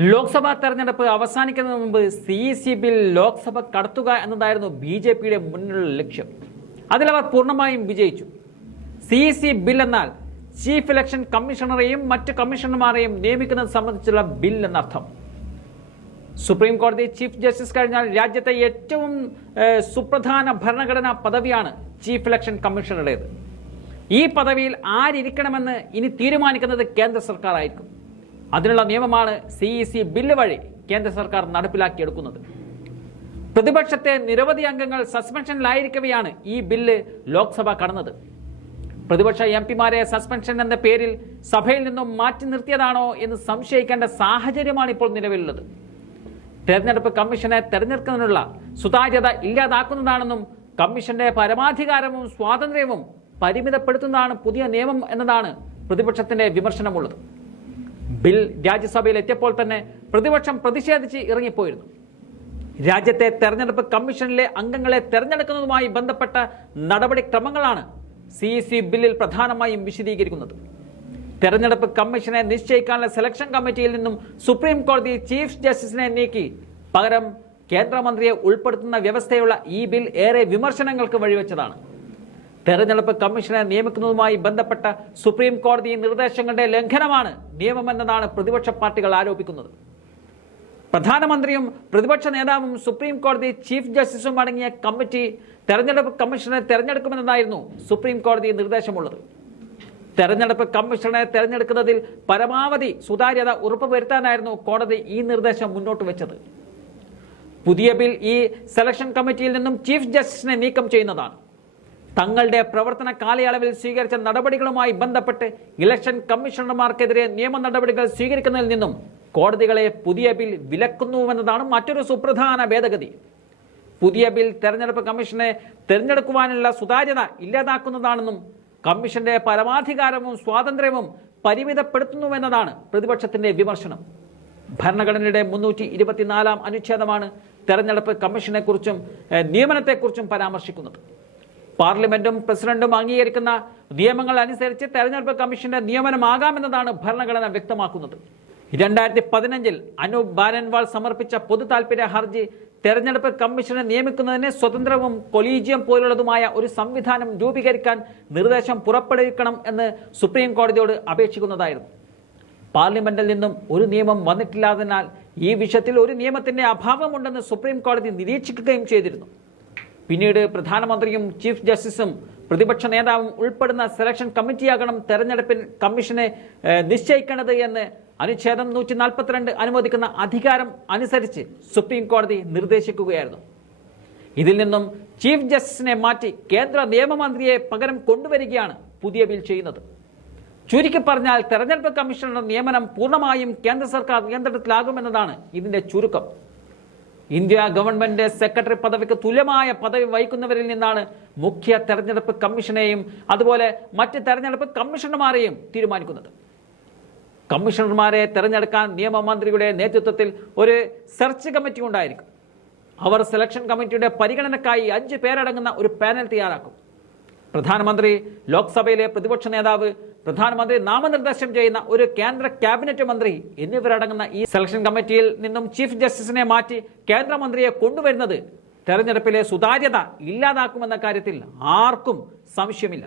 ലോക്സഭാ തെരഞ്ഞെടുപ്പ് അവസാനിക്കുന്നതിന് മുമ്പ് CEC bill Lok Sabha കടത്തുക എന്നതായിരുന്നു BJPയുടെ മുന്നിലുള്ള ലക്ഷ്യം. അതിലവർ പൂർണ്ണമായും വിജയിച്ചു. CEC ബിൽ എന്നാൽ ചീഫ് ഇലക്ഷൻ കമ്മീഷണറെയും മറ്റ് കമ്മീഷണർമാരെയും നിയമിക്കുന്നത് സംബന്ധിച്ചുള്ള ബിൽ എന്നർത്ഥം. സുപ്രീം കോടതി ചീഫ് ജസ്റ്റിസ് കഴിഞ്ഞാൽ രാജ്യത്തെ ഏറ്റവും സുപ്രധാന ഭരണഘടനാ പദവിയാണ് ചീഫ് ഇലക്ഷൻ കമ്മീഷണറുടേത്. ഈ പദവിയിൽ ആരിക്കണമെന്ന് ഇനി തീരുമാനിക്കുന്നത് കേന്ദ്ര സർക്കാർ ആയിരിക്കും. അതിനുള്ള നിയമമാണ് CEC ബില്ല് വഴി കേന്ദ്ര സർക്കാർ നടപ്പിലാക്കിയെടുക്കുന്നത്. പ്രതിപക്ഷത്തെ നിരവധി അംഗങ്ങൾ സസ്പെൻഷനിലായിരിക്കവെയാണ് ഈ ബില്ല് ലോക്സഭ കടന്നത്. പ്രതിപക്ഷ MPമാരെ സസ്പെൻഷൻ എന്ന പേരിൽ സഭയിൽ നിന്നും മാറ്റി നിർത്തിയതാണോ എന്ന് സംശയിക്കേണ്ട സാഹചര്യമാണ് ഇപ്പോൾ നിലവിലുള്ളത്. തെരഞ്ഞെടുപ്പ് കമ്മീഷനെ തെരഞ്ഞെടുക്കുന്നതിനുള്ള സുതാര്യത ഇല്ലാതാക്കുന്നതാണെന്നും കമ്മീഷന്റെ പരമാധികാരവും സ്വാതന്ത്ര്യവും പരിമിതപ്പെടുത്തുന്നതാണ് പുതിയ നിയമം എന്നതാണ് പ്രതിപക്ഷത്തിന്റെ വിമർശനമുള്ളത്. ബിൽ രാജ്യസഭയിൽ എത്തിയപ്പോൾ തന്നെ പ്രതിപക്ഷം പ്രതിഷേധിച്ച് ഇറങ്ങിപ്പോയിരുന്നു. രാജ്യത്തെ തെരഞ്ഞെടുപ്പ് കമ്മീഷനിലെ അംഗങ്ങളെ തെരഞ്ഞെടുക്കുന്നതുമായി ബന്ധപ്പെട്ട നടപടിക്രമങ്ങളാണ് CEC ബില്ലിൽ പ്രധാനമായും വിശദീകരിക്കുന്നത്. തെരഞ്ഞെടുപ്പ് കമ്മീഷനെ നിശ്ചയിക്കാനുള്ള സെലക്ഷൻ കമ്മിറ്റിയിൽ നിന്നും സുപ്രീം കോടതി ചീഫ് ജസ്റ്റിസിനെ നീക്കി പകരം കേന്ദ്രമന്ത്രിയെ ഉൾപ്പെടുത്തുന്ന വ്യവസ്ഥയുള്ള ഈ ബിൽ ഏറെ വിമർശനങ്ങൾക്ക് വഴിവെച്ചതാണ്. തെരഞ്ഞെടുപ്പ് കമ്മീഷനെ നിയമിക്കുന്നതുമായി ബന്ധപ്പെട്ട സുപ്രീം കോടതി നിർദ്ദേശങ്ങളുടെ ലംഘനമാണ് നിയമമെന്നതാണ് പ്രതിപക്ഷ പാർട്ടികൾ ആരോപിക്കുന്നത്. പ്രധാനമന്ത്രിയും പ്രതിപക്ഷ നേതാവും സുപ്രീം കോടതി ചീഫ് ജസ്റ്റിസും അടങ്ങിയ കമ്മിറ്റി തെരഞ്ഞെടുപ്പ് കമ്മീഷനെ തെരഞ്ഞെടുക്കുമെന്നതായിരുന്നു സുപ്രീം കോടതി നിർദ്ദേശമുള്ളത്. തെരഞ്ഞെടുപ്പ് കമ്മീഷനെ തെരഞ്ഞെടുക്കുന്നതിൽ പരമാവധി സുതാര്യത ഉറപ്പുവരുത്താനായിരുന്നു കോടതി ഈ നിർദ്ദേശം മുന്നോട്ട് വെച്ചത്. പുതിയ ബിൽ ഈ സെലക്ഷൻ കമ്മിറ്റിയിൽ നിന്നും ചീഫ് ജസ്റ്റിസിനെ നീക്കം ചെയ്യുന്നതാണ്. തങ്ങളുടെ പ്രവർത്തന കാലയളവിൽ സ്വീകരിച്ച നടപടികളുമായി ബന്ധപ്പെട്ട് ഇലക്ഷൻ കമ്മീഷണർമാർക്കെതിരെ നിയമ നടപടികൾ സ്വീകരിക്കുന്നതിൽ നിന്നും കോടതികളെ പുതിയ ബിൽ വിലക്കുന്നുവെന്നതാണ് മറ്റൊരു സുപ്രധാന ഭേദഗതി. പുതിയ ബിൽ തെരഞ്ഞെടുപ്പ് കമ്മീഷനെ തെരഞ്ഞെടുക്കുവാനുള്ള സുതാര്യത ഇല്ലാതാക്കുന്നതാണെന്നും കമ്മീഷന്റെ പരമാധികാരവും സ്വാതന്ത്ര്യവും പരിമിതപ്പെടുത്തുന്നുവെന്നതാണ് പ്രതിപക്ഷത്തിന്റെ വിമർശനം. ഭരണഘടനയുടെ 324 അനുച്ഛേദമാണ് തെരഞ്ഞെടുപ്പ് കമ്മീഷനെക്കുറിച്ചും നിയമനത്തെക്കുറിച്ചും പരാമർശിക്കുന്നത്. പാർലമെന്റും പ്രസിഡന്റും അംഗീകരിക്കുന്ന നിയമങ്ങൾ അനുസരിച്ച് തെരഞ്ഞെടുപ്പ് കമ്മീഷന്റെ നിയമനമാകാമെന്നതാണ് ഭരണഘടന വ്യക്തമാക്കുന്നത്. 2015 അനൂപ് ബാരൻവാൾ സമർപ്പിച്ച പൊതു താൽപര്യ ഹർജി തെരഞ്ഞെടുപ്പ് കമ്മീഷനെ നിയമിക്കുന്നതിന് സ്വതന്ത്രവും കൊളീജിയം പോലുള്ളതുമായ ഒരു സംവിധാനം രൂപീകരിക്കാൻ നിർദ്ദേശം പുറപ്പെടുവിക്കണം എന്ന് സുപ്രീം കോടതിയോട് അപേക്ഷിക്കുന്നതായിരുന്നു. പാർലമെന്റിൽ നിന്നും ഒരു നിയമം വന്നിട്ടില്ലാത്തതിനാൽ ഈ വിഷയത്തിൽ ഒരു നിയമത്തിന്റെ അഭാവമുണ്ടെന്ന് സുപ്രീം കോടതി നിരീക്ഷിക്കുകയും ചെയ്തിരുന്നു. പിന്നീട് പ്രധാനമന്ത്രിയും ചീഫ് ജസ്റ്റിസും പ്രതിപക്ഷ നേതാവും ഉൾപ്പെടുന്ന സെലക്ഷൻ കമ്മിറ്റിയാകണം തെരഞ്ഞെടുപ്പിൽ കമ്മീഷനെ നിശ്ചയിക്കേണ്ടത് എന്ന് അനുച്ഛേദം 142 അനുവദിക്കുന്ന അധികാരം അനുസരിച്ച് സുപ്രീം കോടതി നിർദ്ദേശിക്കുകയായിരുന്നു. ഇതിൽ നിന്നും ചീഫ് ജസ്റ്റിസിനെ മാറ്റി കേന്ദ്ര നിയമമന്ത്രിയെ പകരം കൊണ്ടുവരികയാണ് പുതിയ ബിൽ ചെയ്യുന്നത്. ചുരുക്കി പറഞ്ഞാൽ തെരഞ്ഞെടുപ്പ് കമ്മീഷണറുടെ നിയമനം പൂർണ്ണമായും കേന്ദ്ര സർക്കാർ നിയന്ത്രണത്തിലാകുമെന്നതാണ് ഇതിന്റെ ചുരുക്കം. ഇന്ത്യ ഗവൺമെന്റ് സെക്രട്ടറി പദവിക്ക് തുല്യമായ പദവി വഹിക്കുന്നവരിൽ നിന്നാണ് മുഖ്യ തെരഞ്ഞെടുപ്പ് കമ്മീഷനെയും അതുപോലെ മറ്റ് തെരഞ്ഞെടുപ്പ് കമ്മീഷണർമാരെയും തീരുമാനിക്കുന്നത്. കമ്മീഷണർമാരെ തെരഞ്ഞെടുക്കാൻ നിയമമന്ത്രിയുടെ നേതൃത്വത്തിൽ ഒരു സെർച്ച് കമ്മിറ്റി ഉണ്ടായിരിക്കും. അവർ സെലക്ഷൻ കമ്മിറ്റിയുടെ പരിഗണനക്കായി 5 പേരടങ്ങുന്ന ഒരു പാനൽ തയ്യാറാക്കും. പ്രധാനമന്ത്രി, ലോക്സഭയിലെ പ്രതിപക്ഷ നേതാവ്, പ്രധാനമന്ത്രി നാമനിർദ്ദേശം ചെയ്യുന്ന ഒരു കേന്ദ്ര ക്യാബിനറ്റ് മന്ത്രി എന്നിവരടങ്ങുന്ന ഈ സെലക്ഷൻ കമ്മിറ്റിയിൽ നിന്നും ചീഫ് ജസ്റ്റിസിനെ മാറ്റി കേന്ദ്രമന്ത്രിയെ കൊണ്ടുവരുന്നത് തെരഞ്ഞെടുപ്പിലെ സുതാര്യത ഇല്ലാതാക്കുമെന്ന കാര്യത്തിൽ ആർക്കും സംശയമില്ല.